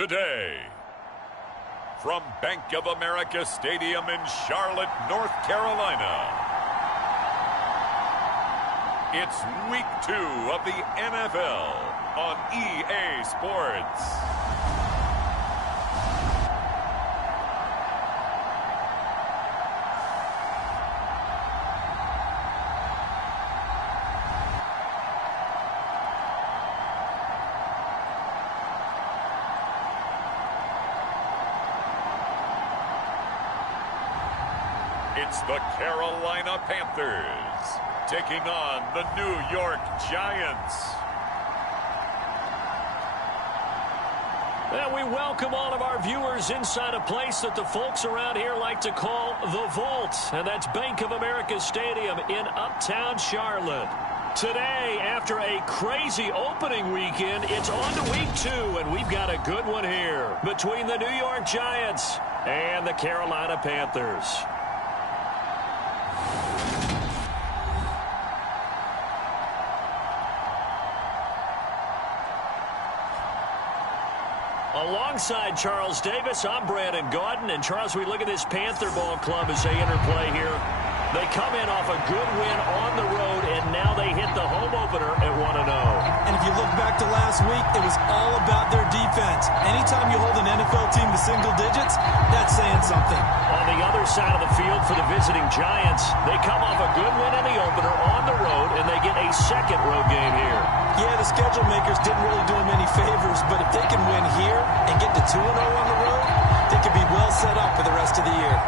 today. From Bank of America Stadium in Charlotte, North Carolina, it's Week 2 of the NFL on EA Sports. It's the Carolina Panthers taking on the New York Giants. And we welcome all of our viewers inside a place that the folks around here like to call the Vault. And that's Bank of America Stadium in Uptown Charlotte. Today, after a crazy opening weekend, it's on to Week 2, and we've got a good one here between the New York Giants and the Carolina Panthers. Alongside Charles Davis, I'm Brandon Gaudin. And Charles, we look at this Panther ball club as they interplay here. They come in off a good win on the road, and now they hit the home opener at 1-0. And if you look back to last week, it was all about their defense. Anytime you hold an NFL team to single digits, that's saying something. On the other side of the field for the visiting Giants, they come off a good win in the opener on the road, and they get a second road game here. Yeah, the schedule makers didn't really do them any favors, but if they can win here and get to 2-0 on the road, they could be well set up for the rest of the year.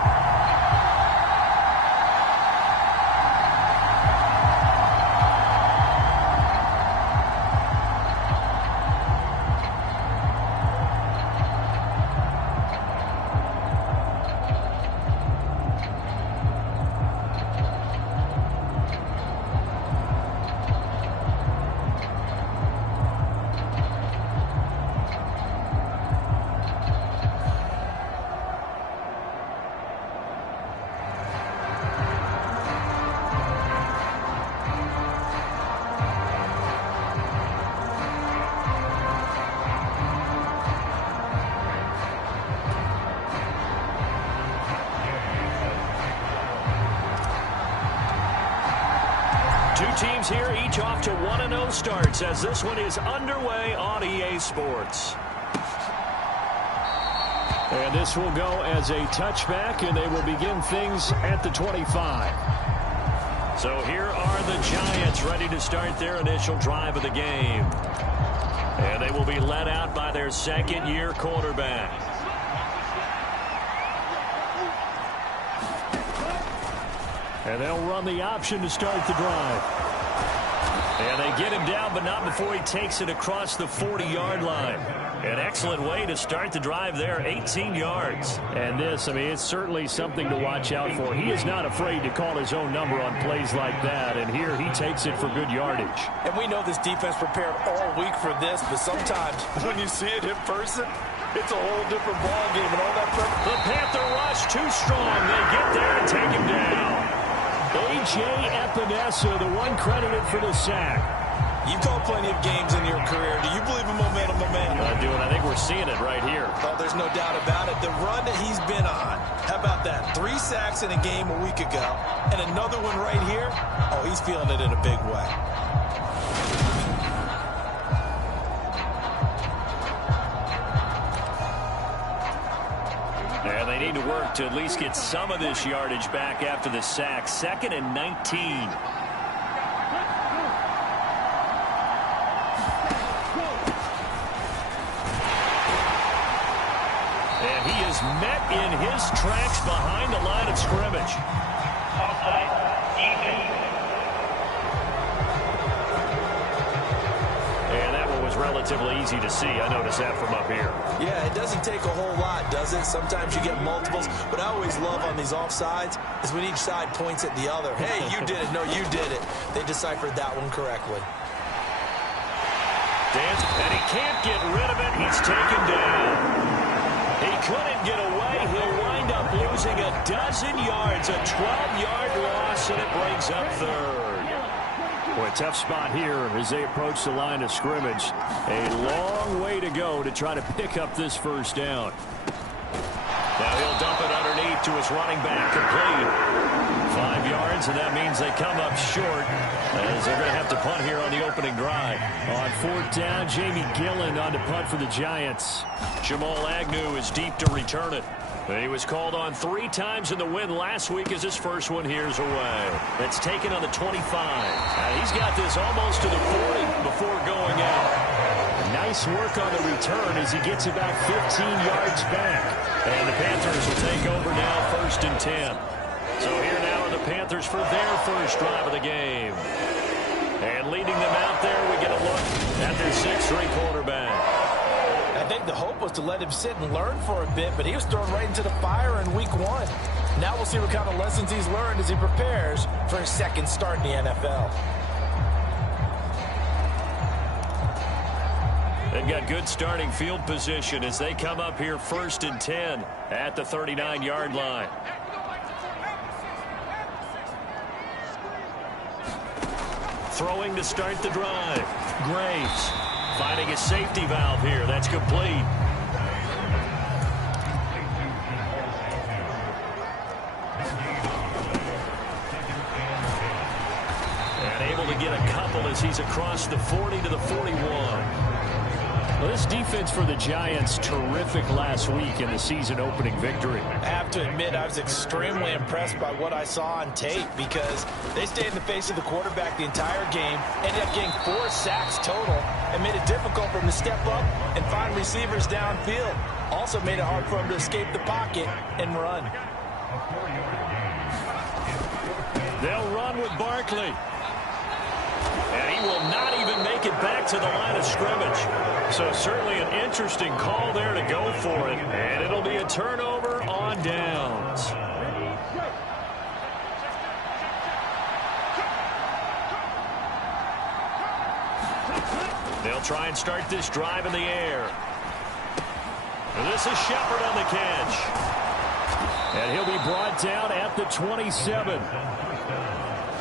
Two teams here, each off to 1-0 starts as this one is underway on EA Sports. And this will go as a touchback, and they will begin things at the 25. So here are the Giants ready to start their initial drive of the game. And they will be led out by their second-year quarterback. And they'll run the option to start the drive. And they get him down, but not before he takes it across the 40-yard line. An excellent way to start the drive there, 18 yards. And this, I mean, it's certainly something to watch out for. He is not afraid to call his own number on plays like that, and here he takes it for good yardage. And we know this defense prepared all week for this, but sometimes when you see it in person, it's a whole different ballgame and all that prep. The Panther rush too strong. They get there and take him down. A.J. Epinesa, the one credited for the sack. You've called plenty of games in your career. Do you believe in momentum? I do, and I think we're seeing it right here. Oh, there's no doubt about it. The run that he's been on, how about that? 3 sacks in a game a week ago, and another one right here. Oh, he's feeling it in a big way. And they need to work to at least get some of this yardage back after the sack. 2nd and 19. And he is met in his tracks behind the line of scrimmage. And that one was relatively easy to see. I noticed that from up here. Yeah, it doesn't take a whole lot, does it? Sometimes you get multiples. What I always love on these offsides is when each side points at the other. Hey, you did it. No, you did it. They deciphered that one correctly. And he can't get rid of it. He's taken down. He couldn't get away. He'll wind up losing a dozen yards, a 12-yard loss, and it brings up third. Boy, tough spot here as they approach the line of scrimmage. A long way to go to try to pick up this first down. Now he'll dump it underneath to his running back, complete. 5 yards, and that means they come up short as they're going to have to punt here on the opening drive. On fourth down, Jamie Gillen on to punt for the Giants. Jamal Agnew is deep to return it. He was called on 3 times in the win last week as his first one here's away. That's taken on the 25. He's got this almost to the 40 before going out. Nice work on the return as he gets about 15 yards back. And the Panthers will take over now, 1st and 10. So here now are the Panthers for their first drive of the game. And leading them out there, we get a look at their 6th-string quarterback. I think the hope was to let him sit and learn for a bit, but he was thrown right into the fire in week 1. Now we'll see what kind of lessons he's learned as he prepares for his second start in the NFL. They've got good starting field position as they come up here 1st and 10 at the 39-yard line. Throwing to start the drive. Graves finding a safety valve here. That's complete. And able to get a couple as he's across the 40 to the 41. Well, this defense for the Giants, terrific last week in the season-opening victory. I have to admit, I was extremely impressed by what I saw on tape because they stayed in the face of the quarterback the entire game, ended up getting 4 sacks total, and made it difficult for him to step up and find receivers downfield. Also made it hard for him to escape the pocket and run. They'll run with Barkley. And he will not even make it back to the line of scrimmage. So certainly an interesting call there to go for it. And it'll be a turnover on downs. They'll try and start this drive in the air. And this is Shepard on the catch. And he'll be brought down at the 27.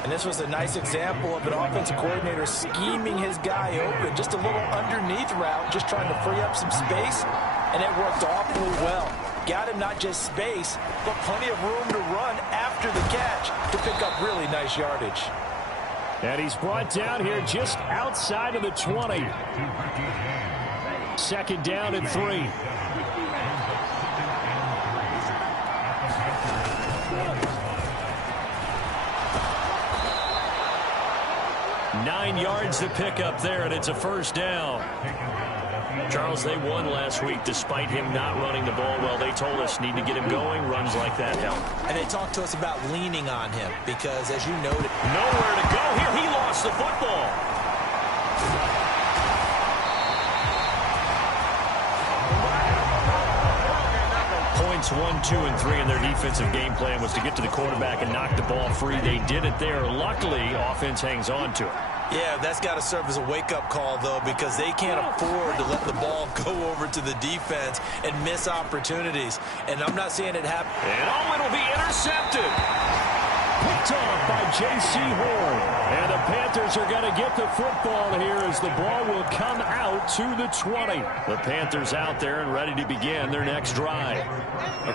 And this was a nice example of an offensive coordinator scheming his guy open. Just a little underneath route, just trying to free up some space. And it worked awfully well. Got him not just space, but plenty of room to run after the catch to pick up really nice yardage. And he's brought down here just outside of the 20. 2nd down and 3. Nine yards to pick up there, and it's a first down. Charles, they won last week despite him not running the ball well. They told us need to get him going. Runs like that help. And they talked to us about leaning on him because, as you noted, nowhere to go here. He lost the football. Points 1, 2, and 3 in their defensive game plan was to get to the quarterback and knock the ball free. They did it there. Luckily, offense hangs on to it. Yeah, that's got to serve as a wake-up call, though, because they can't afford to let the ball go over to the defense and miss opportunities. And I'm not seeing it happen. And it'll be intercepted. Picked off by J.C. Horn. And the Panthers are going to get the football here as the ball will come out to the 20. The Panthers out there and ready to begin their next drive.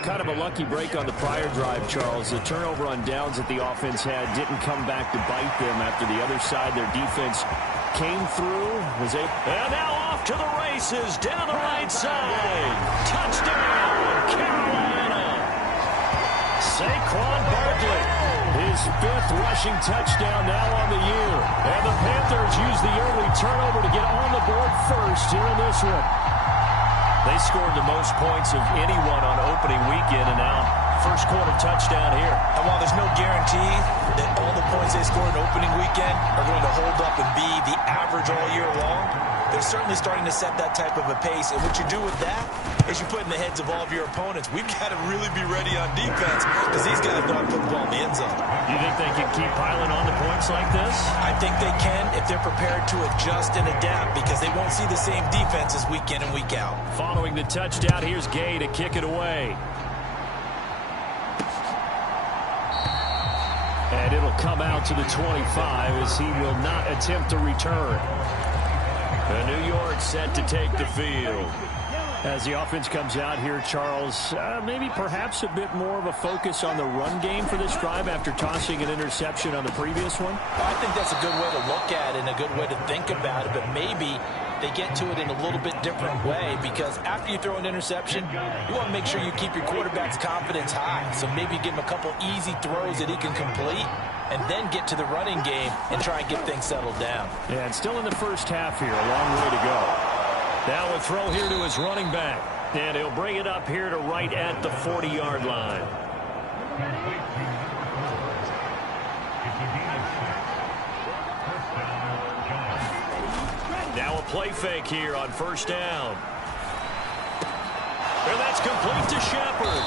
Kind of a lucky break on the prior drive, Charles. The turnover on downs that the offense had didn't come back to bite them after the other side. Their defense came through. And now off to the races down the right side. Touchdown, Carolina. Saquon Barkley. His 5th rushing touchdown now on the year. And the Panthers use the early turnover to get on the board first here in this one. They scored the most points of anyone on opening weekend, and now first quarter touchdown here. And while there's no guarantee that all the points they scored opening weekend are going to hold up and be the average all year long, they're certainly starting to set that type of a pace. And what you do with that is you put in the heads of all of your opponents, we've got to really be ready on defense because these guys know how to put the ball in the end zone. You think they can keep piling on the points like this? I think they can if they're prepared to adjust and adapt because they won't see the same defenses week in and week out. Following the touchdown, here's Gay to kick it away. And it'll come out to the 25 as he will not attempt to return. And New York set to take the field. As the offense comes out here, Charles, maybe perhaps a bit more of a focus on the run game for this drive after tossing an interception on the previous one? I think that's a good way to look at it and a good way to think about it, but maybe they get to it in a little bit different way, because after you throw an interception, you want to make sure you keep your quarterback's confidence high. So maybe give him a couple easy throws that he can complete and then get to the running game and try and get things settled down. Yeah, and still in the first half here, a long way to go. Now a throw here to his running back, and he'll bring it up here to right at the 40-yard line. Now a play fake here on first down. And that's complete to Shepard.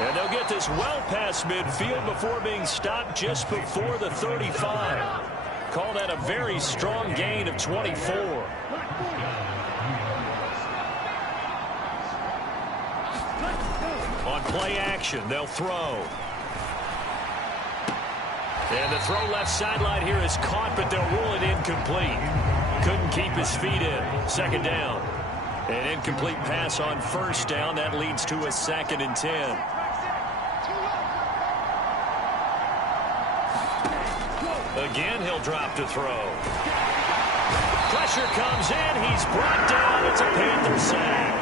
And they'll get this well past midfield before being stopped just before the 35. Call that a very strong gain of 24. On play action, they'll throw. And the throw left sideline here is caught, but they'll rule it incomplete. Couldn't keep his feet in. Second down. An incomplete pass on first down. That leads to a 2nd and 10. Again, he'll drop to throw. Pressure comes in. He's brought down. It's a Panther sack.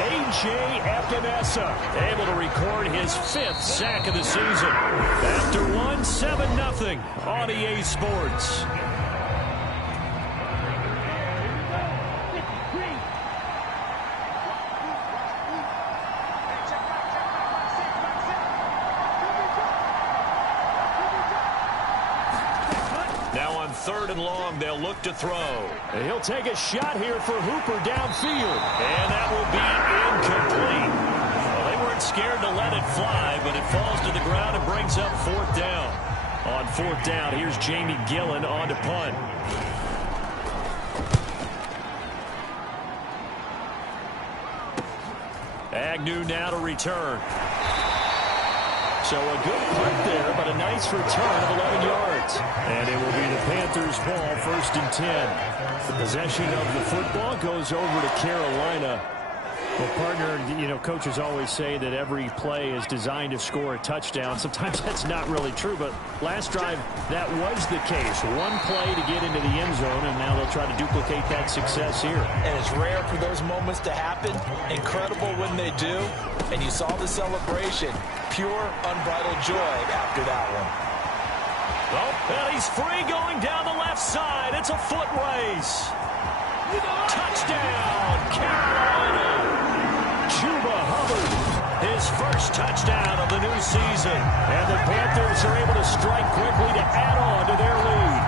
A.J. Epinesa able to record his 5th sack of the season. After one, 7-0 on EA Sports. Now on 3rd and long, they'll look to throw. And he'll take a shot here for Hooper downfield. And that will be incomplete. Well, they weren't scared to let it fly, but it falls to the ground and brings up 4th down. On 4th down, here's Jamie Gillen on to punt. Agnew now to return. So a good punt there, but a nice return of 11 yards. And it will be the Panthers' ball, 1st and 10. The possession of the football goes over to Carolina. Well, partner, you know, coaches always say that every play is designed to score a touchdown. Sometimes that's not really true, but last drive, that was the case. One play to get into the end zone, and now they'll try to duplicate that success here. And it's rare for those moments to happen. Incredible when they do. And you saw the celebration. Pure, unbridled joy after that one. Oh, and he's free going down the left side. It's a foot race. Touchdown, Carolina. Chuba Hubbard, his first touchdown of the new season. And the Panthers are able to strike quickly to add on to their lead.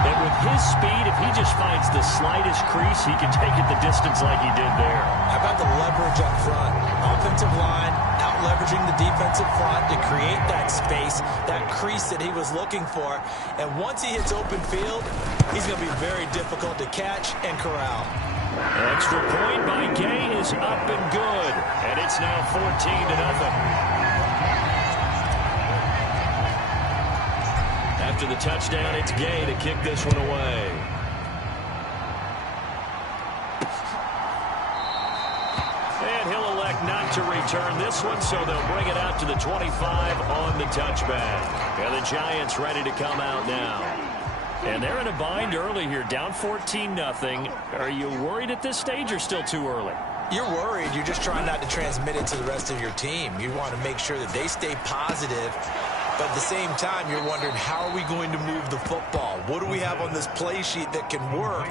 And with his speed, if he just finds the slightest crease, he can take it the distance like he did there. How about the leverage up front? Offensive line out-leveraging the defensive front to create that space, that crease that he was looking for. And once he hits open field, he's going to be very difficult to catch and corral. Extra point by Gay is up and good. And it's now 14-0. After the touchdown, it's Gay to kick this one away. And he'll elect not to return this one, so they'll bring it out to the 25 on the touchback. And the Giants ready to come out now. And they're in a bind early here, down 14-0. Are you worried at this stage or still too early? You're worried. You're just trying not to transmit it to the rest of your team. You want to make sure that they stay positive. But at the same time, you're wondering, how are we going to move the football? What do we have on this play sheet that can work?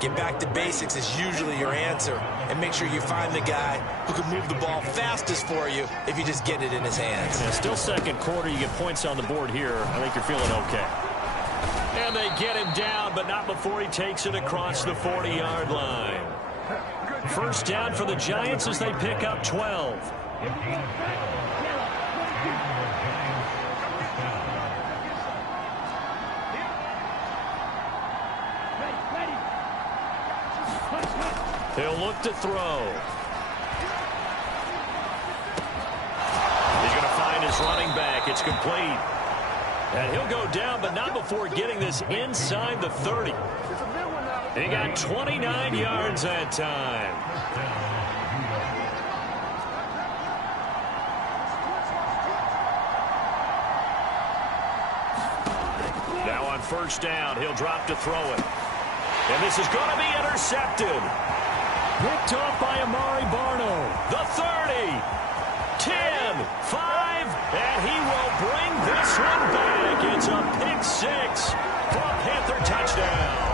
Get back to basics is usually your answer. And make sure you find the guy who can move the ball fastest for you if you just get it in his hands. Yeah, still second quarter. You get points on the board here. I think you're feeling okay. And they get him down, but not before he takes it across the 40-yard line. First down for the Giants as they pick up 12. He'll look to throw. He's going to find his running back. It's complete. And he'll go down, but not before getting this inside the 30. He got 29 yards that time. Now on first down, he'll drop to throw it. And this is going to be intercepted. Picked off by Amari Barno. The 30, 10, 5, and he will bring this one back. It's a pick six for a Panther touchdown.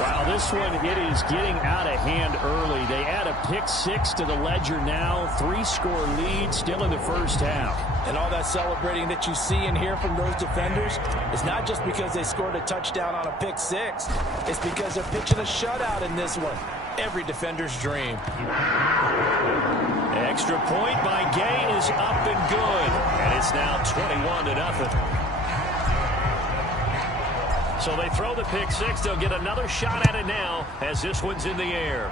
Wow, this one, it is getting out of hand early. They add a pick six to the ledger now. 3-score lead still in the first half. And all that celebrating that you see and hear from those defenders is not just because they scored a touchdown on a pick six. It's because they're pitching a shutout in this one. Every defender's dream. Extra point by Gay is up and good. And it's now 21-0. So they throw the pick six. They'll get another shot at it now as this one's in the air.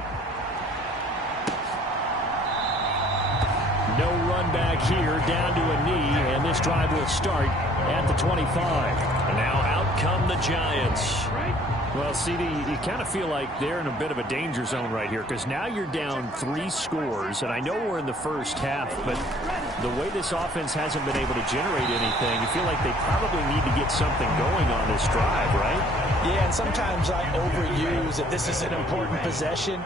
No run back here, down to a knee, and this drive will start at the 25. And now out come the Giants. Well, CD, you kind of feel like they're in a bit of a danger zone right here because now you're down 3 scores, and I know we're in the first half, but the way this offense hasn't been able to generate anything, you feel like they probably need to get something going on this drive, right? Yeah, and sometimes I overuse that this is an important possession.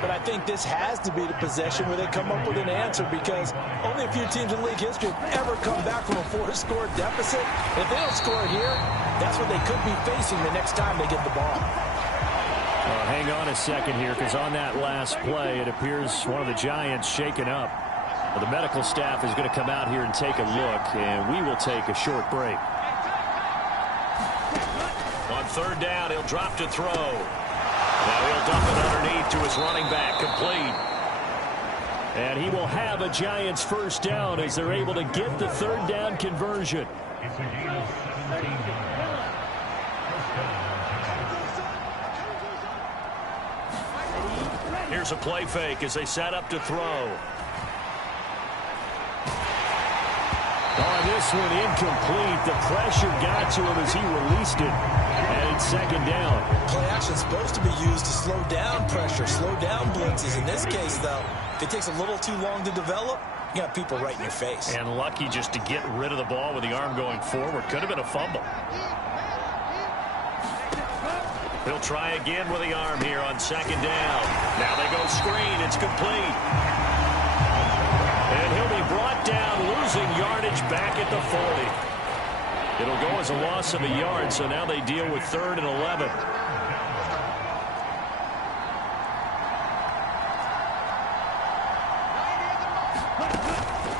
But I think this has to be the possession where they come up with an answer because only a few teams in league history have ever come back from a 4-score deficit. If they don't score here, that's what they could be facing the next time they get the ball. Hang on a second here because on that last play, it appears one of the Giants shaken up. Well, the medical staff is going to come out here and take a look, and we will take a short break. On third down, he'll drop to throw. Now he'll dump it underneath to his running back, complete. And he will have a Giants first down as they're able to get the third down conversion. Here's a play fake as they set up to throw. Oh, this one incomplete. The pressure got to him as he released it. And it's second down. Play action supposed to be used to slow down pressure, slow down blitzes. In this case, though, if it takes a little too long to develop, you got people right in your face. And lucky just to get rid of the ball with the arm going forward. Could have been a fumble. He'll try again with the arm here on second down. Now they go screen. It's complete. And he'll be brought down, losing yardage back at the 40. It'll go as a loss of a yard, so now they deal with 3rd and 11.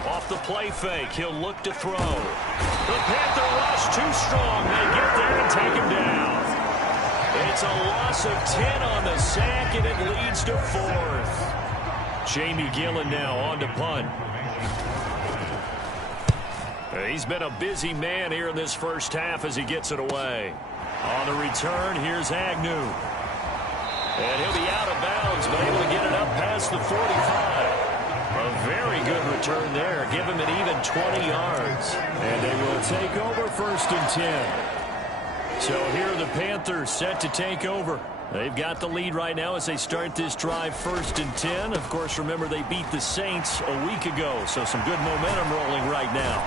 Off the play fake, he'll look to throw. The Panther rush too strong. They get there and take him down. It's a loss of 10 on the sack, and it leads to 4th. Jamie Gillen now on to punt. He's been a busy man here in this first half as he gets it away. On the return, here's Agnew. And he'll be out of bounds, but able to get it up past the 45. A very good return there. Give him an even 20 yards. And they will take over 1st and 10. So here are the Panthers set to take over. They've got the lead right now as they start this drive 1st and 10. Of course, remember they beat the Saints a week ago, so some good momentum rolling right now.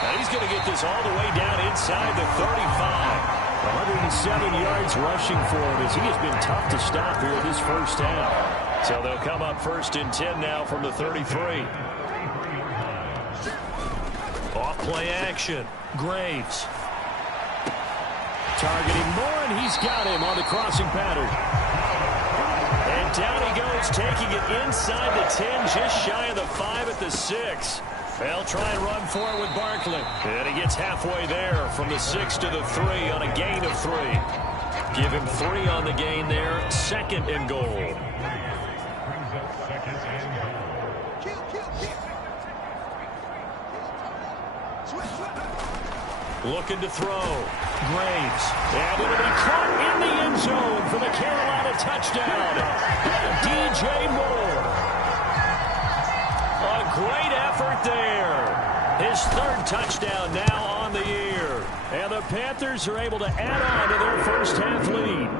And he's going to get this all the way down inside the 35. 107 yards rushing for him as he has been tough to stop here this first half. So they'll come up 1st and 10 now from the 33. Off play action. Graves. Targeting Moore, and he's got him on the crossing pattern. And down he goes, taking it inside the 10, just shy of the 5 at the 6. They'll try and run for it with Barkley. And he gets halfway there from the 6 to the 3 on a gain of 3. Give him 3 on the gain there, 2nd and goal. Looking to throw. Graves. And it'll be caught in the end zone for the Carolina touchdown. DJ Moore. A great effort there. His third touchdown now on the year. And the Panthers are able to add on to their first half lead.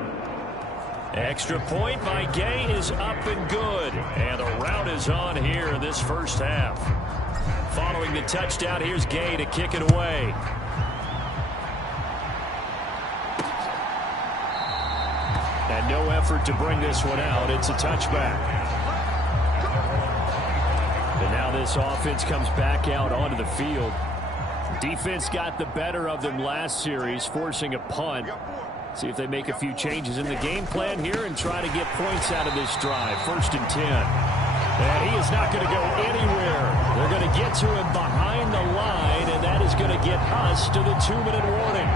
Extra point by Gay is up and good. And the rout is on here in this first half. Following the touchdown, here's Gay to kick it away. And no effort to bring this one out. It's a touchback. And now this offense comes back out onto the field. Defense got the better of them last series, forcing a punt. See if they make a few changes in the game plan here and try to get points out of this drive. 1st and 10. And he is not going to go anywhere. They're going to get to him behind the line, and that is going to get us to the 2-minute warning.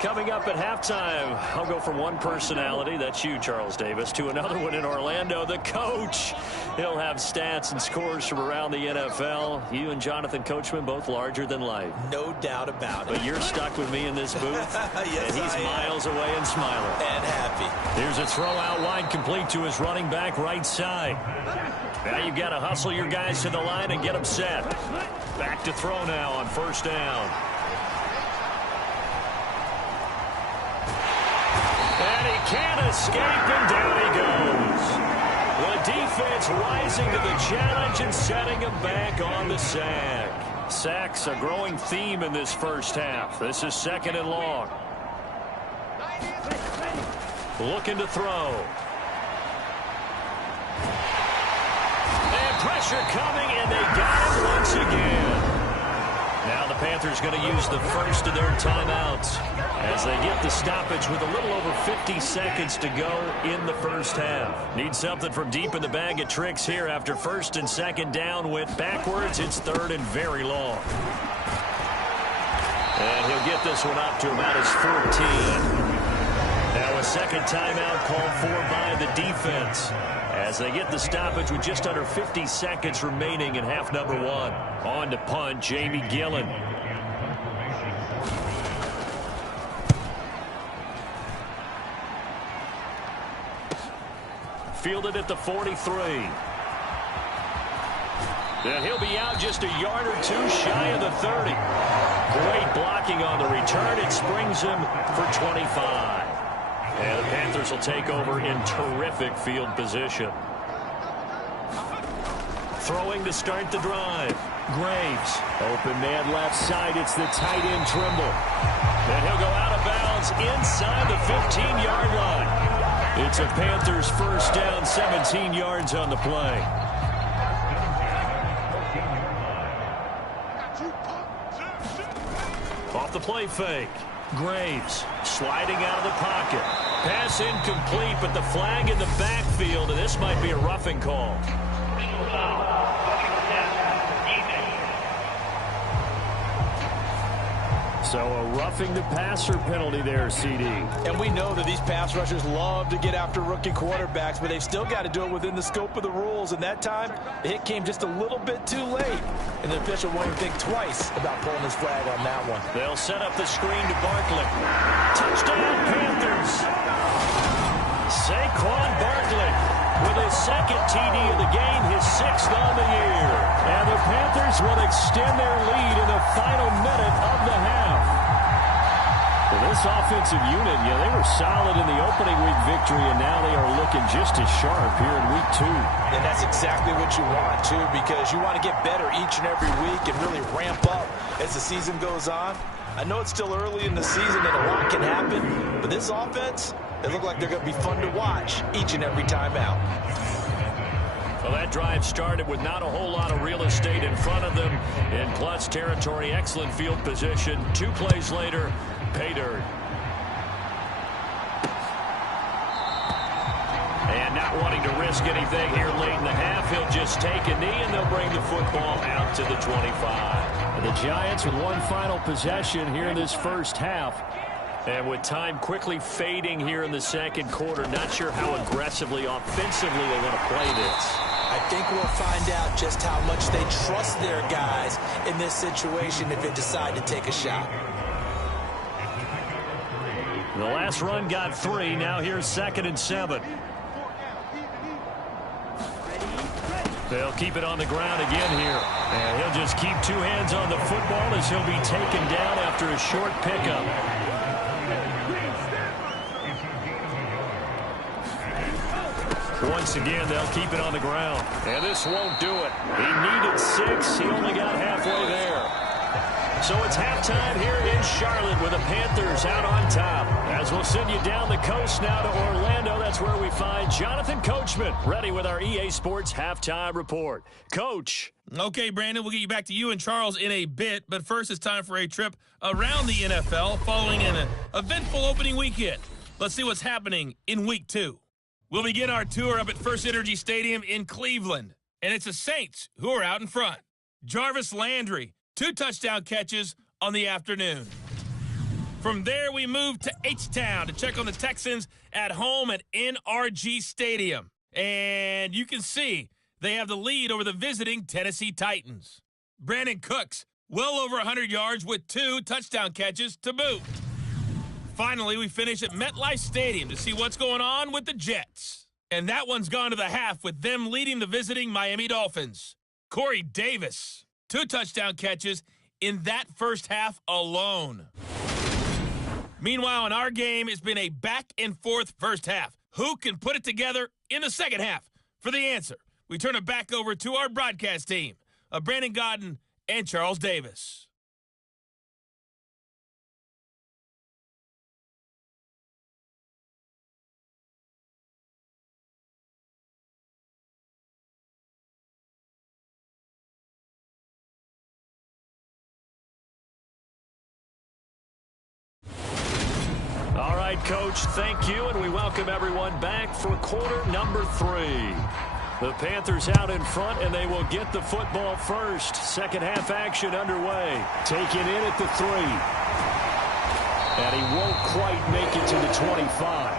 Coming up at halftime, I'll go from one personality, that's you, Charles Davis, to another one in Orlando, the coach. He'll have stats and scores from around the NFL. You and Jonathan Coachman, both larger than life. No doubt about it. But you're stuck with me in this booth. Yes, and he's miles away and smiling. And happy. Here's a throw out wide, complete to his running back right side. Now you've got to hustle your guys to the line and get them set. Back to throw now on 1st down. And he can't escape, and down he goes. The defense rising to the challenge and setting him back on the sack. Sacks a growing theme in this first half. This is 2nd and long. Looking to throw. And pressure coming, and they got him once again. Now the Panthers going to use the first of their timeouts as they get the stoppage with a little over 50 seconds to go in the first half. Need something from deep in the bag of tricks here after 1st and 2nd down. Went backwards. It's 3rd and very long. And he'll get this one up to about his 14. Now a second timeout called for by the defense as they get the stoppage with just under 50 seconds remaining in half number 1. On to punt, Jamie Gillen. Fielded at the 43. And he'll be out just a yard or two shy of the 30. Great blocking on the return. It springs him for 25. And the Panthers will take over in terrific field position. Throwing to start the drive. Graves. Open man left side. It's the tight end Trimble. And he'll go out of bounds inside the 15-yard line. It's a Panthers 1st down, 17 yards on the play. Off the play fake. Graves sliding out of the pocket. Pass incomplete, but the flag in the backfield, and this might be a roughing call. So a roughing the passer penalty there, CD. And we know that these pass rushers love to get after rookie quarterbacks, but they've still got to do it within the scope of the rules. And that time, the hit came just a little bit too late. And the official won't even think twice about pulling his flag on that one. They'll set up the screen to Barkley. Touchdown, Panthers. Saquon Barkley with his 2nd TD of the game, his 6th on the year. And the Panthers will extend their lead in the final minute of the half. Well, this offensive unit, they were solid in the opening week victory, and now they are looking just as sharp here in week 2. And that's exactly what you want, too, because you want to get better each and every week and really ramp up as the season goes on. I know it's still early in the season and a lot can happen, but this offense, they look like they're going to be fun to watch each and every time out. Well, that drive started with not a whole lot of real estate in front of them in plus territory. Excellent field position. 2 plays later, pay dirt. And not wanting to risk anything here late in the half, he'll just take a knee and they'll bring the football out to the 25. The Giants with one final possession here in this first half. And with time quickly fading here in the second quarter, not sure how aggressively, offensively they want to play this. I think we'll find out just how much they trust their guys in this situation if they decide to take a shot. The last run got 3. Now here's 2nd and 7. They'll keep it on the ground again here. And he'll just keep two hands on the football as he'll be taken down after a short pickup. Once again, they'll keep it on the ground. And this won't do it. He needed 6. He only got halfway there. So it's halftime here in Charlotte with the Panthers out on top. As we'll send you down the coast now to Orlando, that's where we find Jonathan Coachman ready with our EA Sports Halftime Report. Coach. Okay, Brandon, we'll get you back to you and Charles in a bit, but first it's time for a trip around the NFL following an eventful opening weekend. Let's see what's happening in Week 2. We'll begin our tour up at First Energy Stadium in Cleveland, and it's the Saints who are out in front. Jarvis Landry, 2 touchdown catches on the afternoon. From there, we move to H-Town to check on the Texans at home at NRG Stadium. And you can see they have the lead over the visiting Tennessee Titans. Brandon Cooks, well over 100 yards with 2 touchdown catches to boot. Finally, we finish at MetLife Stadium to see what's going on with the Jets. And that one's gone to the half with them leading the visiting Miami Dolphins. Corey Davis, 2 touchdown catches in that first half alone. Meanwhile, in our game, it's been a back-and-forth first half. Who can put it together in the second half? For the answer, we turn it back over to our broadcast team of Brandon Godden and Charles Davis. All right, Coach, thank you, and we welcome everyone back for quarter number 3. The Panthers out in front, and they will get the football first. Second half action underway. Taken in at the 3. And he won't quite make it to the 25.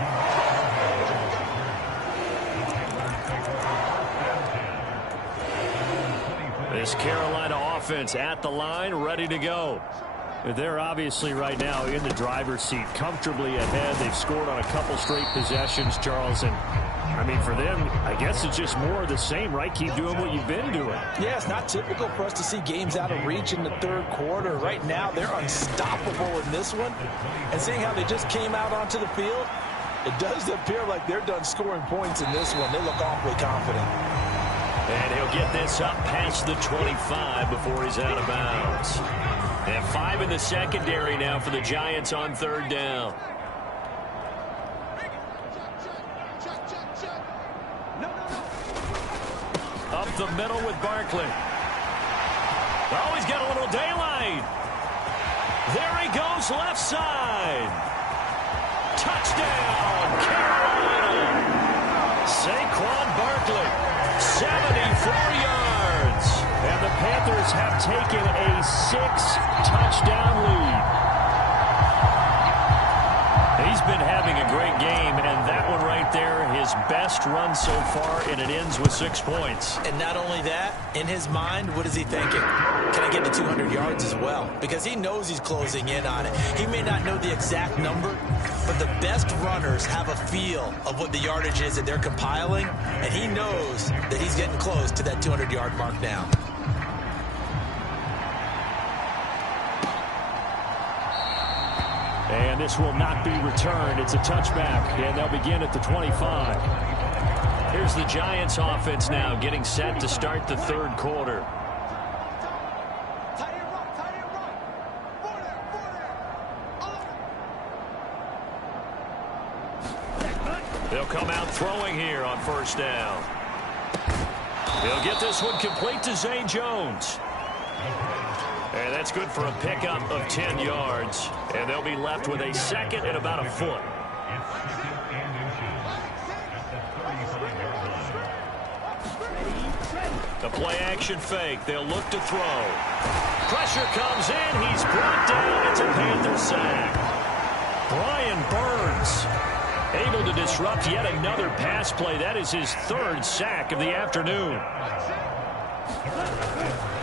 This Carolina offense at the line, ready to go. They're obviously right now in the driver's seat, comfortably ahead. They've scored on a couple straight possessions, Charles. And, I mean, for them, I guess it's just more of the same, right? Keep doing what you've been doing. Yeah, it's not typical for us to see games out of reach in the third quarter. Right now, they're unstoppable in this one. And seeing how they just came out onto the field, it does appear like they're done scoring points in this one. They look awfully confident. And he'll get this up past the 25 before he's out of bounds. And 5 in the secondary now for the Giants on third down. Up the middle with Barkley. Oh, he's got a little daylight. There he goes, left side. Touchdown, Carolina. Saquon Barkley, 74 yards. And the Panthers have taken a 6-touchdown lead. He's been having a great game, and that one right there, his best run so far, and it ends with 6 points. And not only that, in his mind, what is he thinking? Can I get to 200 yards as well? Because he knows he's closing in on it. He may not know the exact number, but the best runners have a feel of what the yardage is that they're compiling, and he knows that he's getting close to that 200-yard mark now. And this will not be returned. It's a touchback, and they'll begin at the 25. Here's the Giants offense now getting set to start the third quarter. They'll come out throwing here on first down. He'll get this one complete to Zay Jones. And that's good for a pickup of 10 yards. And they'll be left with a second and about a foot. The play-action fake. They'll look to throw. Pressure comes in. He's brought down. It's a Panther sack. Brian Burns able to disrupt yet another pass play. That is his 3rd sack of the afternoon.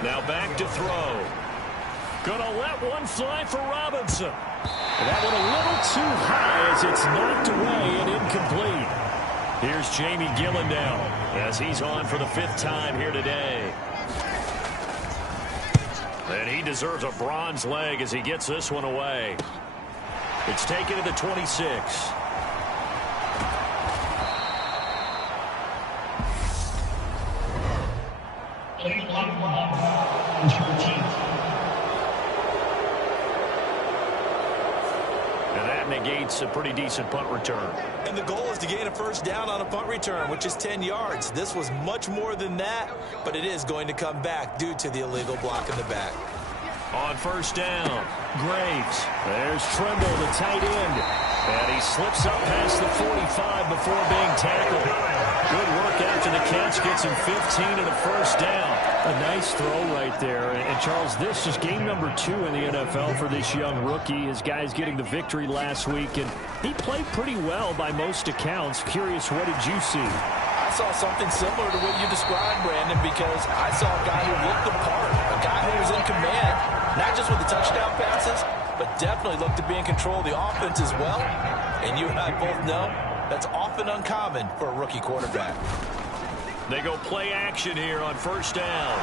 Now back to throw. Gonna let one fly for Robinson. And that one a little too high as it's knocked away and incomplete. Here's Jamie Gillandale as he's on for the 5th time here today. And he deserves a bronze leg as he gets this one away. It's taken to the 26. And that negates a pretty decent punt return. And the goal is to gain a first down on a punt return, which is 10 yards. This was much more than that, but it is going to come back due to the illegal block in the back. On first down, Graves. There's Trimble, the tight end. And he slips up past the 45 before being tackled. Good work after the catch. Gets him 15 and a first down. A nice throw right there. And Charles, this is game number 2 in the NFL for this young rookie. His guys getting the victory last week, and he played pretty well by most accounts. Curious, what did you see? I saw something similar to what you described, Brandon, because I saw a guy who looked the part, a guy who was in command, not just with the touchdown passes, but definitely looked to be in control of the offense as well. And you and I both know that's often uncommon for a rookie quarterback. They go play action here on first down.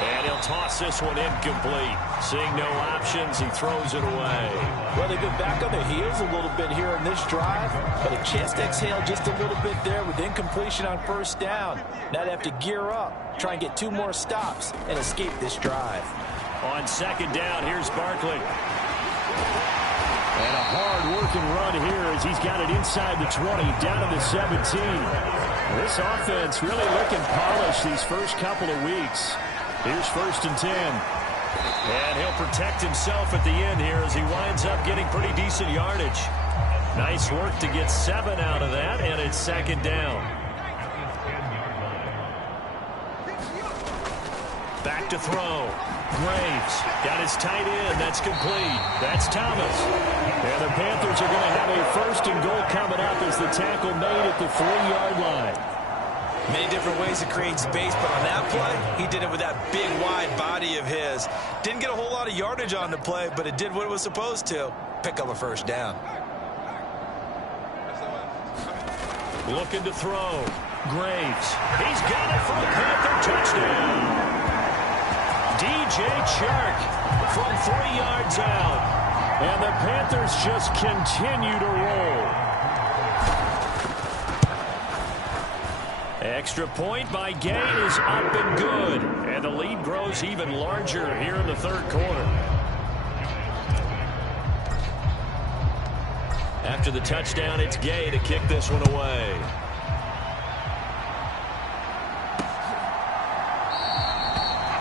And he'll toss this one incomplete. Seeing no options, he throws it away. Well, they've been back on their heels a little bit here in this drive, but a chance to exhale just a little bit there with incompletion on first down. Now they have to gear up, try and get 2 more stops, and escape this drive. On second down, here's Barkley. And a hard-working run here as he's got it inside the 20, down to the 17. This offense really looking polished these first couple of weeks. Here's first and 10. And he'll protect himself at the end here as he winds up getting pretty decent yardage. Nice work to get 7 out of that, and it's second down. Back to throw. Graves got his tight end. That's complete. That's Thomas. And the Panthers are going to have a first and goal coming up as the tackle made at the 3-yard line. Many different ways to create space, but on that play, he did it with that big, wide body of his. Didn't get a whole lot of yardage on the play, but it did what it was supposed to. Pick up a first down. Looking to throw. Graves. He's got it for a Panther touchdown. DJ Chark from 3 yards out. And the Panthers just continue to roll. Extra point by Gay is up and good. And the lead grows even larger here in the third quarter. After the touchdown, it's Gay to kick this one away.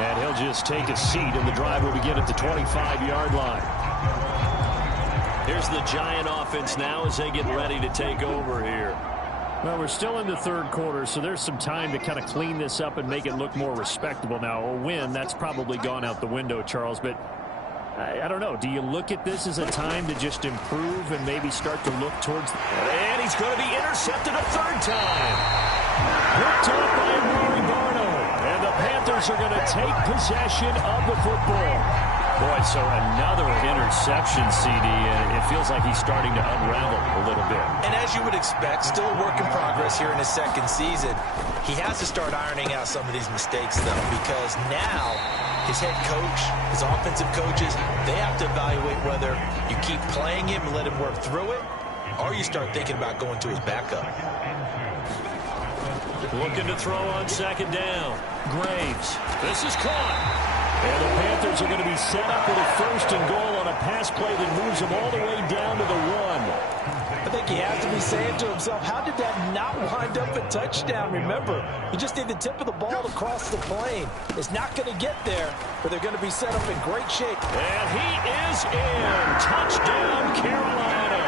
And he'll just take a seat, and the drive will begin at the 25-yard line. Here's the Giant offense now as they get ready to take over here. Well, we're still in the third quarter, so there's some time to kind of clean this up and make it look more respectable. Now, a win, that's probably gone out the window, Charles, but I don't know. Do you look at this as a time to just improve and maybe start to look towards... And he's going to be intercepted a 3rd time. Hooked up by Rory Barno. And the Panthers are going to take possession of the football. Boy, so another interception, CD. It feels like he's starting to unravel a little bit. And as you would expect, still a work in progress here in his 2nd season. He has to start ironing out some of these mistakes, though, because now his head coach, his offensive coaches, they have to evaluate whether you keep playing him and let him work through it, or you start thinking about going to his backup. Looking to throw on second down. Graves. This is caught. And the Panthers are going to be set up with a first and goal on a pass play that moves them all the way down to the 1. I think he has to be saying to himself, how did that not wind up a touchdown? Remember, you just need the tip of the ball to cross the plane. It's not going to get there, but they're going to be set up in great shape. And he is in. Touchdown, Carolina.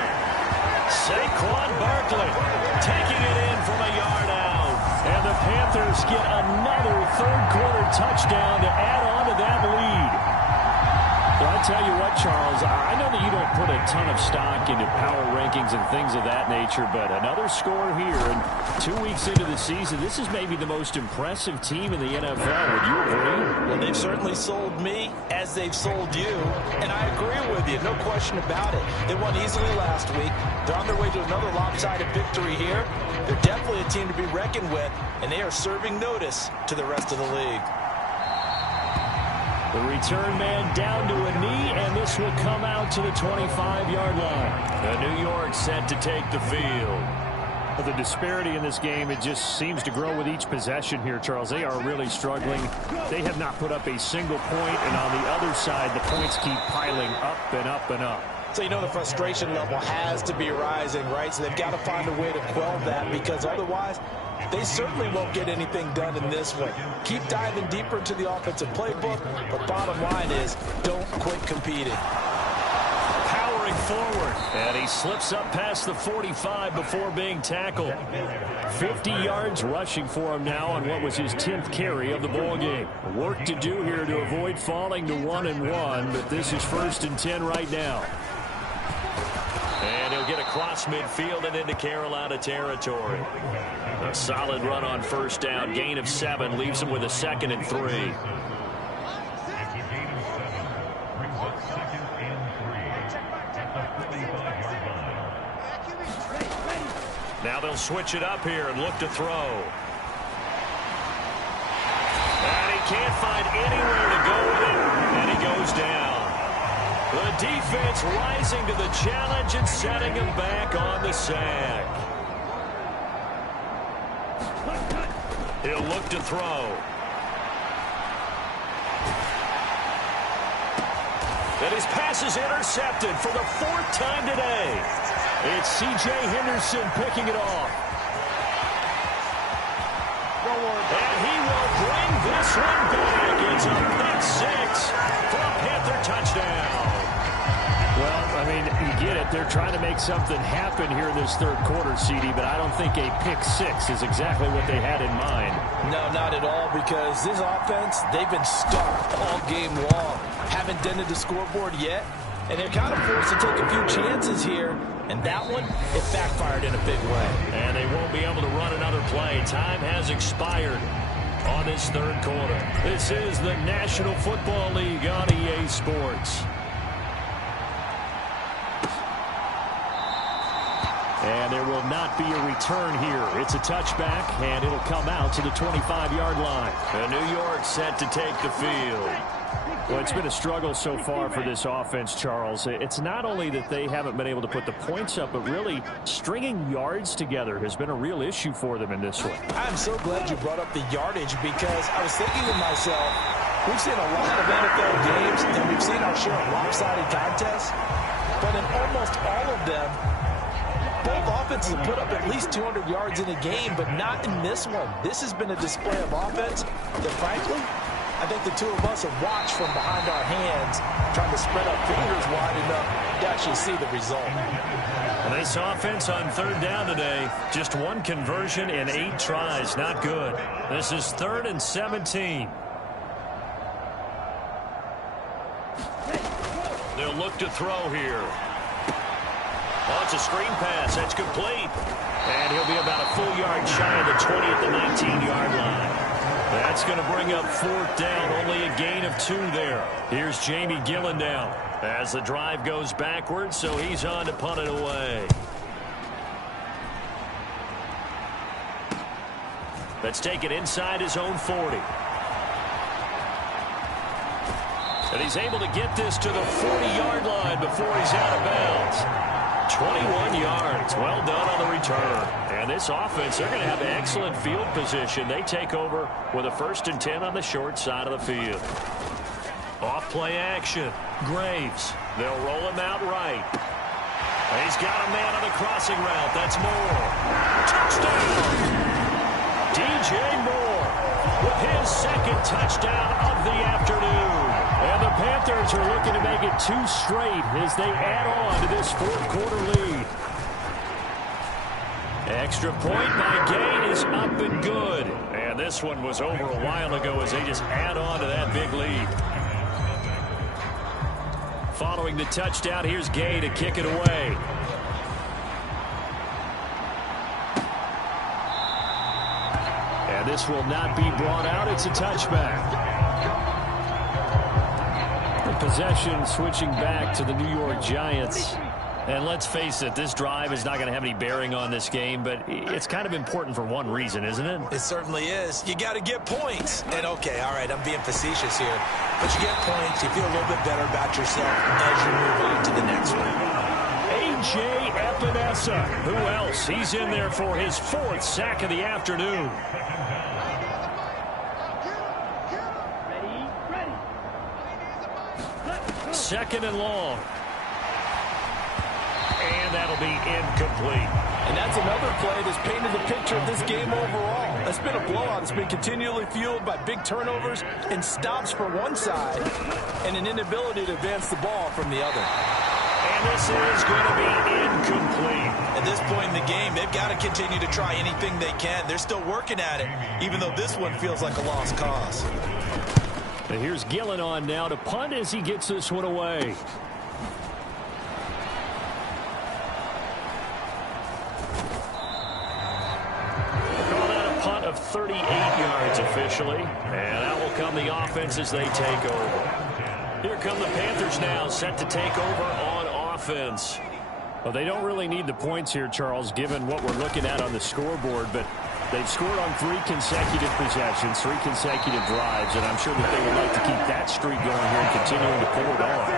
Saquon Barkley taking it in from a yard out. And the Panthers get another third-quarter touchdown to add on to that lead. Well, I tell you what, Charles, I know that you don't put a ton of stock into power rankings and things of that nature, but another score here, and 2 weeks into the season, this is maybe the most impressive team in the NFL. Would you agree? Well, they've certainly sold me as they've sold you, and I agree with you, no question about it. They won easily last week. They're on their way to another lopsided victory here. They're definitely a team to be reckoned with, and they are serving notice to the rest of the league. The return man down to a knee, and this will come out to the 25-yard line. The New York set to take the field. Well, the disparity in this game, it just seems to grow with each possession here, Charles. They are really struggling. They have not put up a single point, and on the other side, the points keep piling up and up and up. So you know the frustration level has to be rising, right? So they've got to find a way to quell that, because otherwise they certainly won't get anything done in this one. Keep diving deeper into the offensive playbook, but bottom line is don't quit competing. Powering forward, and he slips up past the 45 before being tackled. 50 yards rushing for him now on what was his 10th carry of the ball game. Work to do here to avoid falling to 1-1, but this is 1st and 10 right now. And he'll get across midfield and into Carolina territory. A solid run on 1st down. Gain of 7 leaves him with a 2nd and 3. Now they'll switch it up here and look to throw. And he can't find anywhere to go with it. And he goes down. The defense rising to the challenge and setting him back on the sack. He'll look to throw. And his pass is intercepted for the 4th time today. It's C.J. Henderson picking it off. And he will bring this one back. It's a pick 6 for a Panther touchdown. Well, I mean, you get it. They're trying to make something happen here in this 3rd quarter, CD, but I don't think a pick 6 is exactly what they had in mind. No, not at all, because this offense, they've been stuck all game long. Haven't dented the scoreboard yet, and they're kind of forced to take a few chances here, and that one, it backfired in a big way. And they won't be able to run another play. Time has expired on this 3rd quarter. This is the National Football League on EA Sports. And there will not be a return here. It's a touchback, and it'll come out to the 25-yard line. The New York set to take the field. Well, it's been a struggle so far for this offense, Charles. It's not only that they haven't been able to put the points up, but really stringing yards together has been a real issue for them in this one. I'm so glad you brought up the yardage, because I was thinking to myself, we've seen a lot of NFL games, and we've seen our share of lopsided contests, but in almost all of them, both offenses have put up at least 200 yards in a game, but not in this one. This has been a display of offense that, frankly, I think the two of us have watched from behind our hands, trying to spread our fingers wide enough to actually see the result. Well, this offense on 3rd down today, just 1 conversion in 8 tries. Not good. This is 3rd and 17. They'll look to throw here. Oh, it's a screen pass. That's complete. And he'll be about a full yard shy of the 20 at the 19-yard line. That's going to bring up 4th down. Only a gain of 2 there. Here's Jamie Gillen down as the drive goes backwards, so he's on to punt it away. Let's take it inside his own 40. And he's able to get this to the 40-yard line before he's out of bounds. 21 yards. Well done on the return. And this offense, they're going to have excellent field position. They take over with a 1st and 10 on the short side of the field. Off play action. Graves. They'll roll him out right. He's got a man on the crossing route. That's Moore. Touchdown! DJ Moore with his 2nd touchdown of the afternoon. And the Panthers are looking to make it 2 straight as they add on to this 4th quarter lead. Extra point by Gain is up and good. And this one was over a while ago as they just add on to that big lead. Following the touchdown, here's Gay to kick it away. And this will not be brought out. It's a touchback. The possession switching back to the New York Giants. And let's face it, this drive is not going to have any bearing on this game, but it's kind of important for one reason, isn't it? It certainly is. You got to get points. And, okay, all right, I'm being facetious here. But you get points, you feel a little bit better about yourself as you move on to the next one. A.J. Epinesa. Who else? He's in there for his 4th sack of the afternoon. Second and long. And that'll be incomplete. And that's another play that's painted the picture of this game overall. It's been a blowout. It's been continually fueled by big turnovers and stops for one side and an inability to advance the ball from the other. And this is going to be incomplete. At this point in the game, they've got to continue to try anything they can. They're still working at it, even though this one feels like a lost cause. And here's Gillen on now to punt as he gets this one away. Call that a punt of 38 yards officially. And out will come the offense as they take over. Here come the Panthers now, set to take over on offense. Well, they don't really need the points here, Charles, given what we're looking at on the scoreboard, but they've scored on 3 consecutive possessions, 3 consecutive drives, and I'm sure that they would like to keep that streak going here and continuing to pull it on.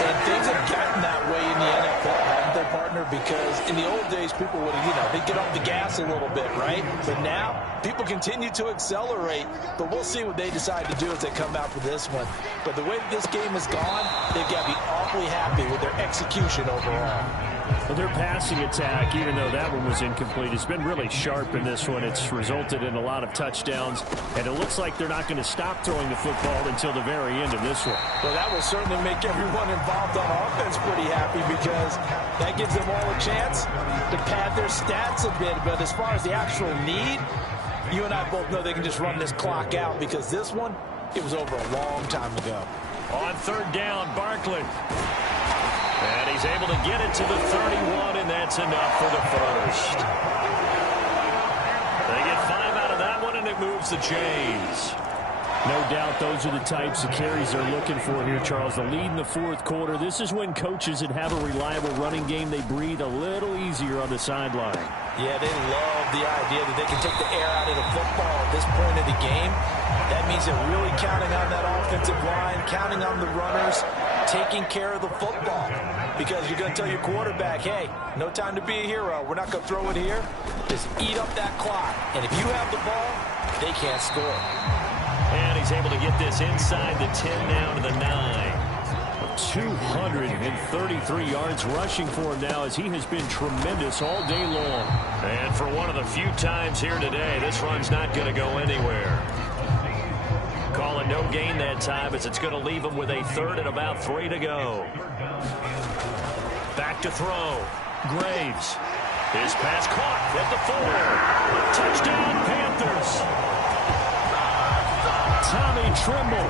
And things have gotten that way in the NFL, haven't they, partner? Because in the old days, people would, they'd get off the gas a little bit, right? But now, people continue to accelerate, but we'll see what they decide to do as they come out for this one. But the way that this game has gone, they've got to be awfully happy with their execution overall. Well, their passing attack, even though that one was incomplete, has been really sharp in this one. It's resulted in a lot of touchdowns, and it looks like they're not going to stop throwing the football until the very end of this one. Well, that will certainly make everyone involved on offense pretty happy because that gives them all a chance to pad their stats a bit. But as far as the actual need, you and I both know they can just run this clock out because this one, it was over a long time ago. On 3rd down, Barkley. And he's able to get it to the 31, and that's enough for the first. They get 5 out of that one, and it moves the chains. No doubt those are the types of carries they're looking for here, Charles. The lead in the 4th quarter. This is when coaches that have a reliable running game, they breathe a little easier on the sideline. Yeah, they love the idea that they can take the air out of the football at this point of the game. That means they're really counting on that offensive line, counting on the runners, taking care of the football. Because you're going to tell your quarterback, hey, no time to be a hero. We're not going to throw it here. Just eat up that clock. And if you have the ball, they can't score. And he's able to get this inside the 10 now to the 9. 233 yards rushing for him now as he has been tremendous all day long. And for one of the few times here today, this run's not going to go anywhere. Call it no gain that time as it's going to leave him with a 3rd and about 3 to go. Back to throw. Graves. His pass caught at the 4. Touchdown, Panthers. Tommy Trimble.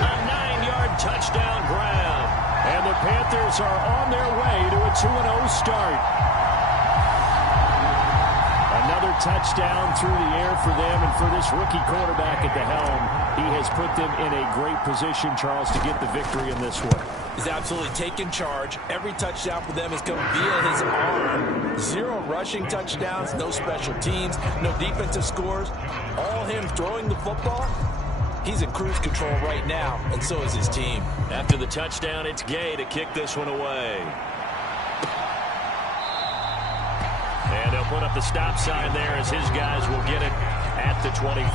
A 9-yard touchdown grab. And the Panthers are on their way to a 2-0 start. Another touchdown through the air for them, and for this rookie quarterback at the helm, he has put them in a great position, Charles, to get the victory in this one. He's absolutely taken charge. Every touchdown for them has come via his arm. 0 rushing touchdowns, no special teams, no defensive scores. All him throwing the football. He's in cruise control right now, and so is his team. After the touchdown, it's Gay to kick this one away. And they'll put up the stop sign there as his guys will get it at the 25.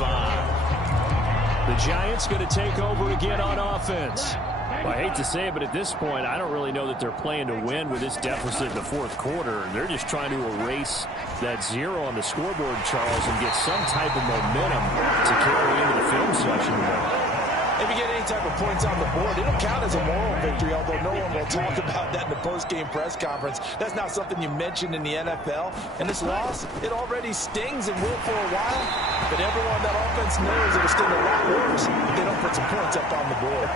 The Giants going to take over again on offense. Well, I hate to say it, but at this point, I don't really know that they're playing to win with this deficit in the 4th quarter. They're just trying to erase that 0 on the scoreboard, Charles, and get some type of momentum to carry into the film session. If you get any type of points on the board, it'll count as a moral victory, although no one will talk about that in the post-game press conference. That's not something you mention in the NFL. And this loss, it already stings and will for a while. But everyone on that offense knows it'll sting a lot worse if they don't put some points up on the board.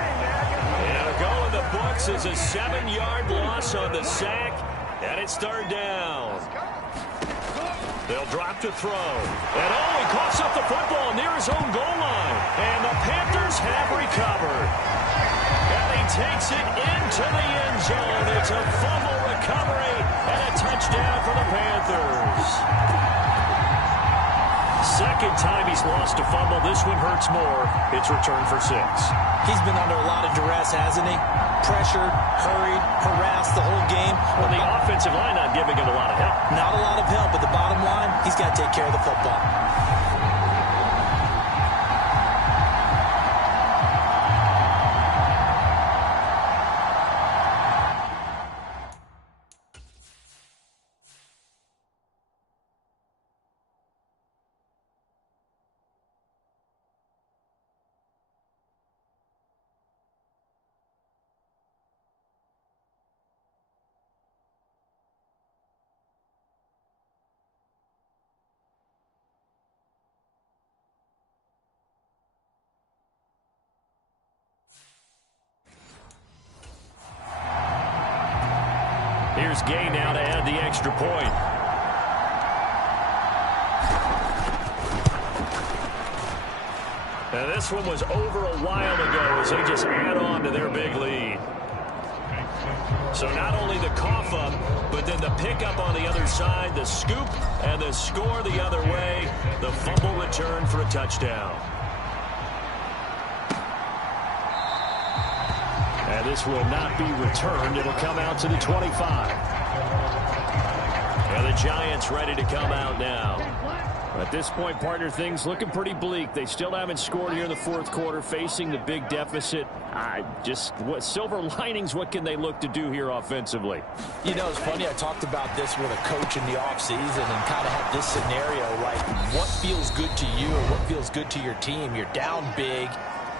And it'll go in the books as a 7-yard loss on the sack, and it's third down. They'll drop to throw. And he coughs up the football near his own goal line. And the Panthers have recovered. And he takes it into the end zone. It's a fumble recovery and a touchdown for the Panthers. Second time he's lost a fumble. This one hurts more. It's returned for 6. He's been under a lot of duress, hasn't he? Pressured, hurried, harassed the whole game. Well, the offensive line not giving him a lot of help. Not a lot of help, but the bottom line, he's got to take care of the football. Here's Gay now to add the extra point. And this one was over a while ago as they just add on to their big lead. So not only the cough up, but then the pickup on the other side, the scoop, and the score the other way. The fumble return for a touchdown. And this will not be returned. It'll come out to the 25. And the Giants ready to come out now. At this point, partner, things looking pretty bleak. They still haven't scored here in the fourth quarter, facing the big deficit. What silver linings, what can they look to do here offensively? You know, it's funny, I talked about this with a coach in the offseason and kind of had this scenario, like what feels good to you or what feels good to your team. You're down big.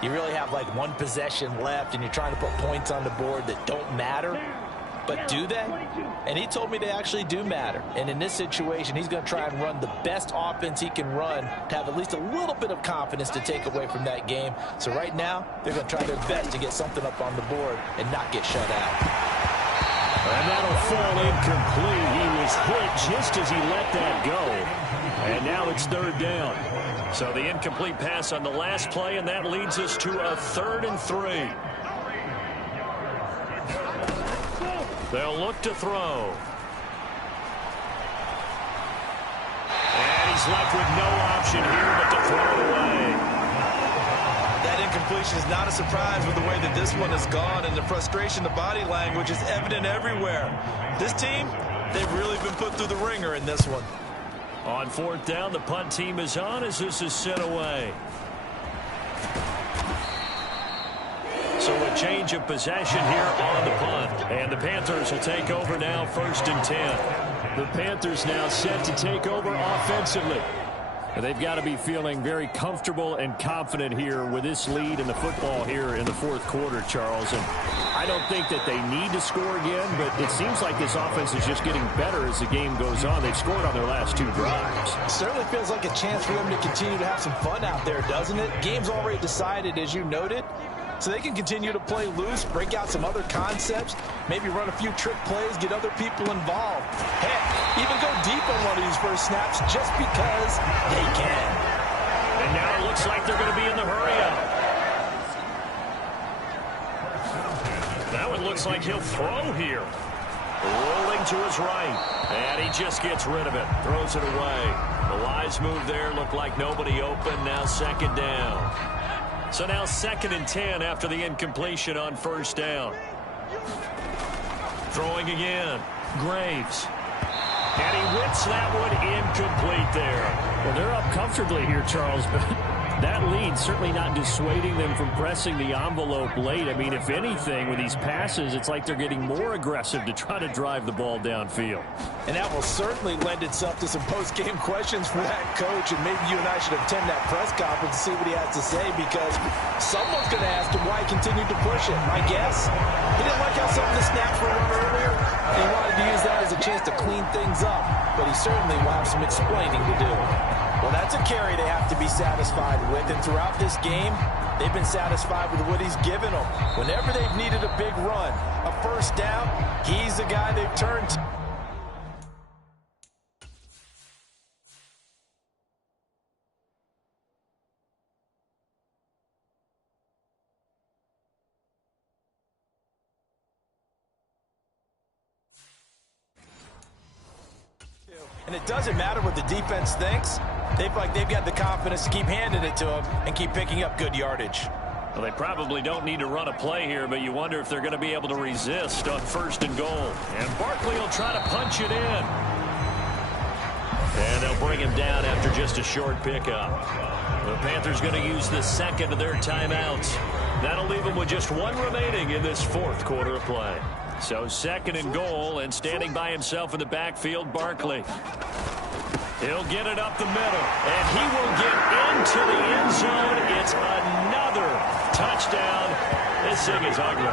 You really have like one possession left, and you're trying to put points on the board that don't matter. But do they? And he told me they actually do matter. And in this situation, he's going to try and run the best offense he can run to have at least a little bit of confidence to take away from that game. So right now, they're going to try their best to get something up on the board and not get shut out. And that'll fall incomplete. He was hit just as he let that go. And now it's third down. So the incomplete pass on the last play, and that leads us to a 3rd and 3. They'll look to throw. And he's left with no option here but to throw it away. That incompletion is not a surprise with the way that this one has gone, and the frustration, the body language is evident everywhere. This team, they've really been put through the ringer in this one. On 4th down, the punt team is on as this is sent away. So a change of possession here on the punt. And the Panthers will take over now, 1st and 10. The Panthers now set to take over offensively. And they've got to be feeling very comfortable and confident here with this lead in the football here in the fourth quarter, Charles. And I don't think that they need to score again, but it seems like this offense is just getting better as the game goes on. They've scored on their last 2 drives. It certainly feels like a chance for them to continue to have some fun out there, doesn't it? Game's already decided, as you noted. So they can continue to play loose, break out some other concepts, maybe run a few trick plays, get other people involved. Heck, even go deep on one of these first snaps just because they can. And now it looks like they're going to be in the hurry-up. That one looks like he'll throw here. Rolling to his right. And he just gets rid of it. Throws it away. The wise move there. Looked like nobody open. Now 2nd down. So now 2nd and 10 after the incompletion on 1st down. Throwing again. Graves. And he whips that one incomplete there. Well, they're up comfortably here, Charles, but that lead certainly not dissuading them from pressing the envelope late. I mean, if anything, with these passes, it's like they're getting more aggressive to try to drive the ball downfield. And that will certainly lend itself to some post-game questions for that coach, and maybe you and I should attend that press conference to see what he has to say, because someone's going to ask him why he continued to push it. My guess, he didn't like how some of the snaps were run earlier, and he wanted to use that as a chance to clean things up, but he certainly will have some explaining to do. Well, that's a carry they have to be satisfied with. And throughout this game, they've been satisfied with what he's given them. Whenever they've needed a big run, a first down, he's the guy they've turned to. And it doesn't matter what the defense thinks. They've got the confidence to keep handing it to him and keep picking up good yardage. Well, they probably don't need to run a play here, but you wonder if they're going to be able to resist on 1st and goal. And Barkley will try to punch it in. And they'll bring him down after just a short pickup. The Panthers going to use the second of their timeouts. That'll leave them with just one remaining in this 4th quarter of play. So 2nd and goal, and standing by himself in the backfield, Barkley. He'll get it up the middle, and he will get into the end zone. It's another touchdown. This thing is ugly.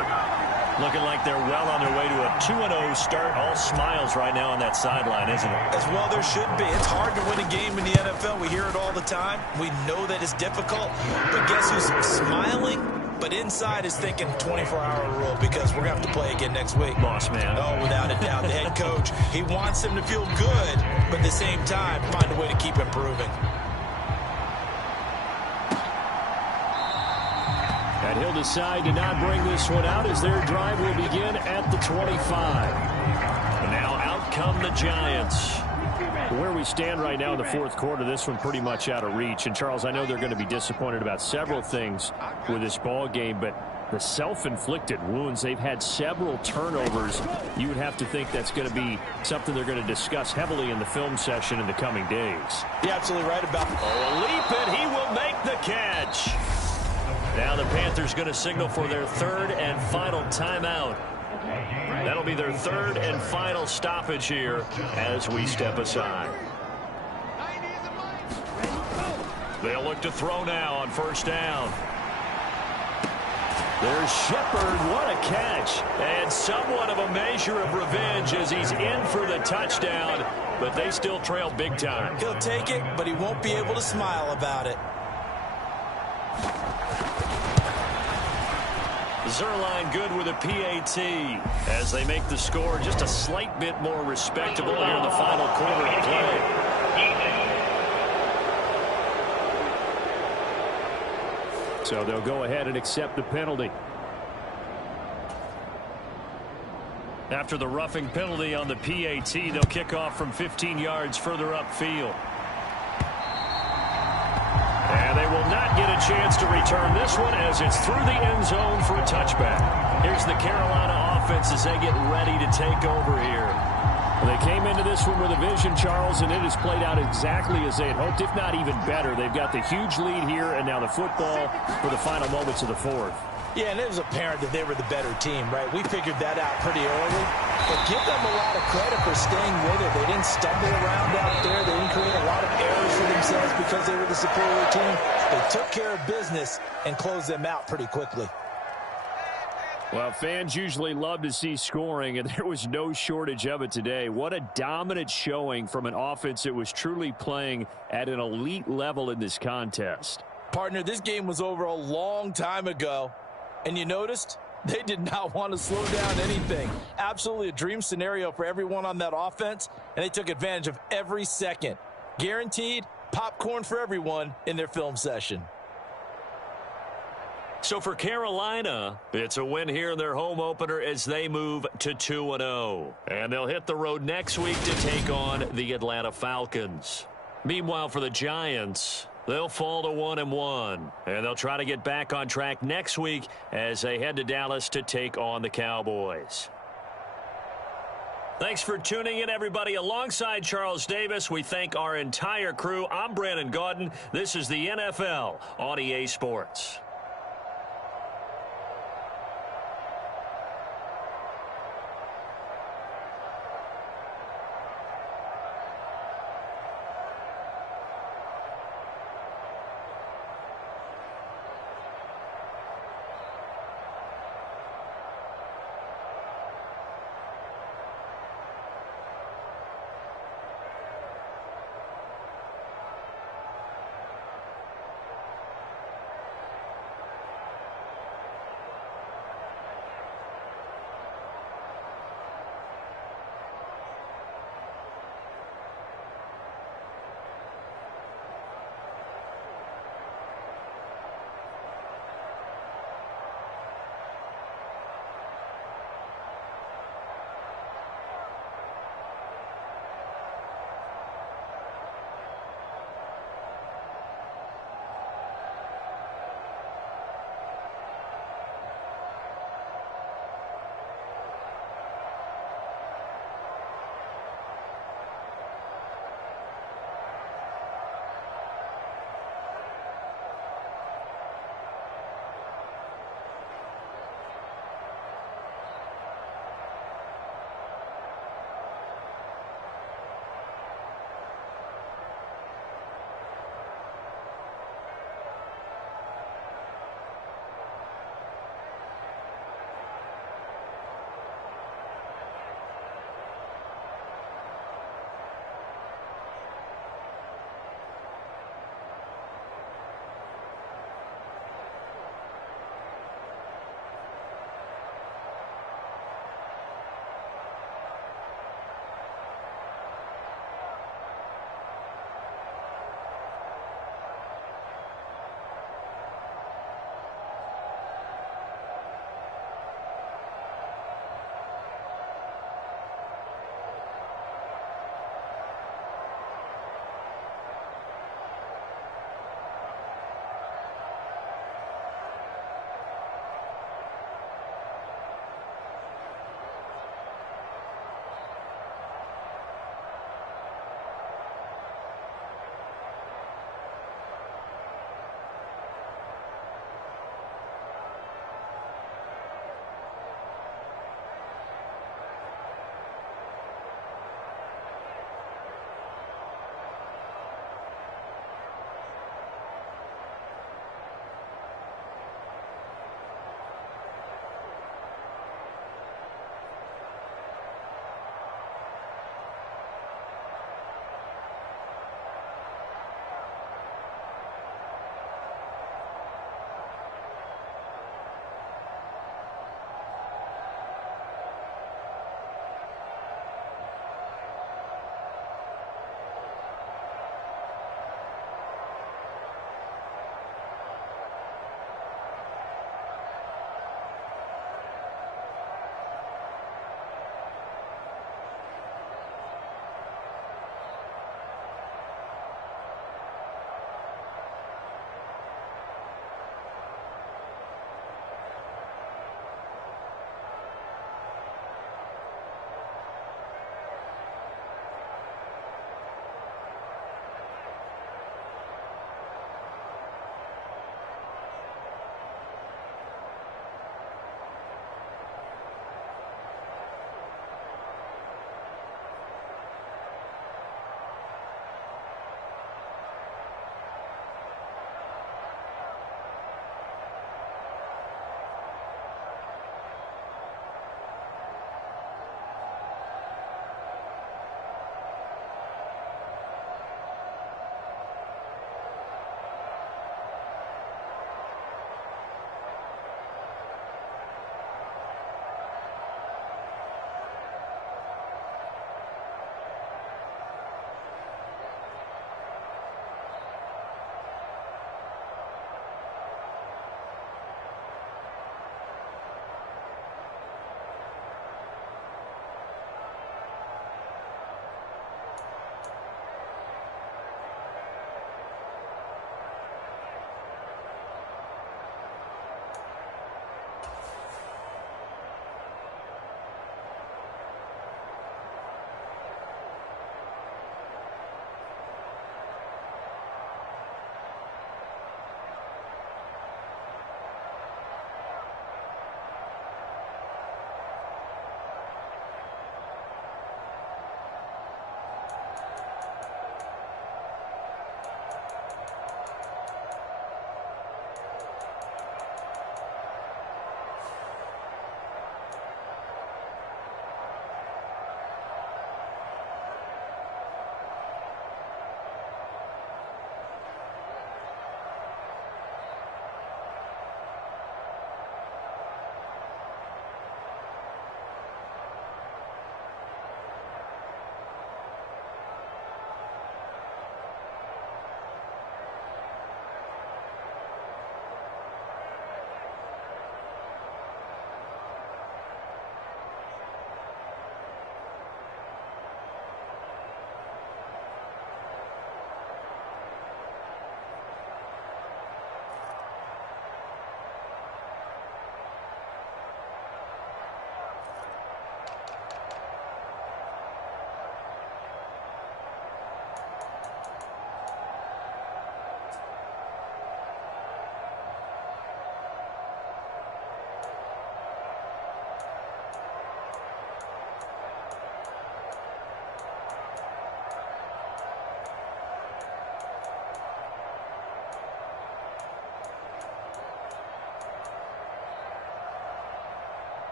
Looking like they're well on their way to a 2-0 start. All smiles right now on that sideline, isn't it? As well there should be. It's hard to win a game in the NFL. We hear it all the time. We know that it's difficult. But guess who's smiling? But inside is thinking 24-hour rule because we're going to have to play again next week. Boss man. Oh, without a doubt. The head coach, he wants them to feel good, but at the same time, find a way to keep improving. And he'll decide to not bring this one out as their drive will begin at the 25. And now out come the Giants. Where we stand right now in the 4th quarter, this one pretty much out of reach. And, Charles, I know they're going to be disappointed about several things with this ball game, but the self-inflicted wounds, they've had several turnovers. You would have to think that's going to be something they're going to discuss heavily in the film session in the coming days. You're absolutely right about it. Oh, a leap, and he will make the catch. Now the Panthers going to signal for their 3rd and final timeout. That'll be their 3rd and final stoppage here as we step aside. They'll look to throw now on 1st down. There's Shepard. What a catch. And somewhat of a measure of revenge as he's in for the touchdown, but they still trail big time. He'll take it, but he won't be able to smile about it. Zerline good with a PAT as they make the score just a slight bit more respectable here in the final quarter of play. So they'll go ahead and accept the penalty. After the roughing penalty on the PAT, they'll kick off from 15 yards further upfield. And they will not get a chance to return this one as it's through the end zone for a touchback. Here's the Carolina offense as they get ready to take over here. They came into this one with a vision, Charles, and it has played out exactly as they had hoped, if not even better. They've got the huge lead here, and now the football for the final moments of the 4th. Yeah, and it was apparent that they were the better team, right? We figured that out pretty early. But give them a lot of credit for staying with it. They didn't stumble around out there. They didn't create a lot of errors for themselves because they were the superior team. They took care of business and closed them out pretty quickly. Well, fans usually love to see scoring, and there was no shortage of it today. What a dominant showing from an offense that was truly playing at an elite level in this contest. Partner, this game was over a long time ago. And you noticed they did not want to slow down anything. Absolutely a dream scenario for everyone on that offense, and they took advantage of every second. Guaranteed popcorn for everyone in their film session. So for Carolina, it's a win here in their home opener as they move to 2-0. And they'll hit the road next week to take on the Atlanta Falcons. Meanwhile, for the Giants, they'll fall to 1-1, and they'll try to get back on track next week as they head to Dallas to take on the Cowboys. Thanks for tuning in, everybody. Alongside Charles Davis, we thank our entire crew. I'm Brandon Gaudin. This is the NFL on EA Sports.